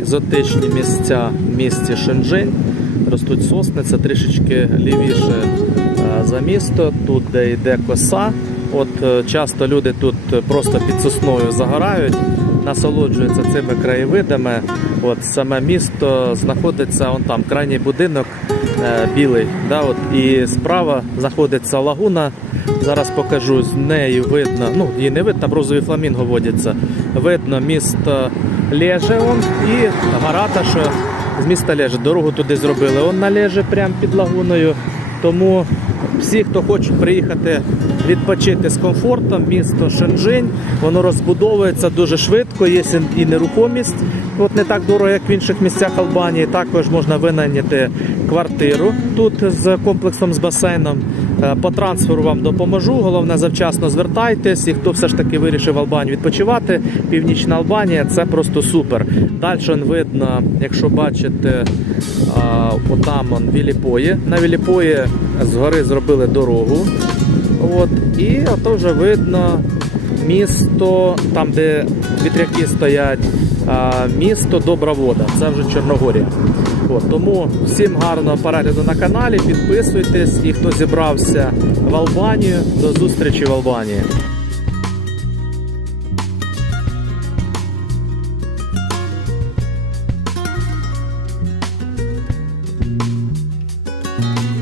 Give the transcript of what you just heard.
Екзотичні місця в місті Шенжень. Ростуть сосни, це трішечки лівіше е, за місто, тут де йде коса. От е, часто люди тут просто під сосною загорають, насолоджуються цими краєвидами. От саме місто знаходиться он там, крайній будинок е, білий. Да, от, і справа знаходиться лагуна. Зараз покажу з нею видно. Ну, її не видно, там розові фламінго водяться. Видно місто Лежеон і Гарата, що з міста Леже. Дорогу туди зробили. Он на Леже прямо під лагуною. Тому всі, хто хоче приїхати відпочити з комфортом, місто Шенжень, воно розбудовується дуже швидко, є і нерухомість, от не так дорого, як в інших місцях Албанії. Також можна винайняти квартиру тут з комплексом з басейном. Е, По трансферу вам допоможу. Головне, завчасно звертайтесь. І хто все ж таки вирішив Албанію відпочивати, Північна Албанія це просто супер. Далі видно, якщо бачите, а, отам Віліпої. На Віліпої згори зробили дорогу. От, і ото вже видно місто, там, де вітряки стоять, місто Добровода, це вже Чорногорія. От, Тому всім гарного перегляду на каналі, підписуйтесь і хто зібрався в Албанію, до зустрічі в Албанії. Thank you.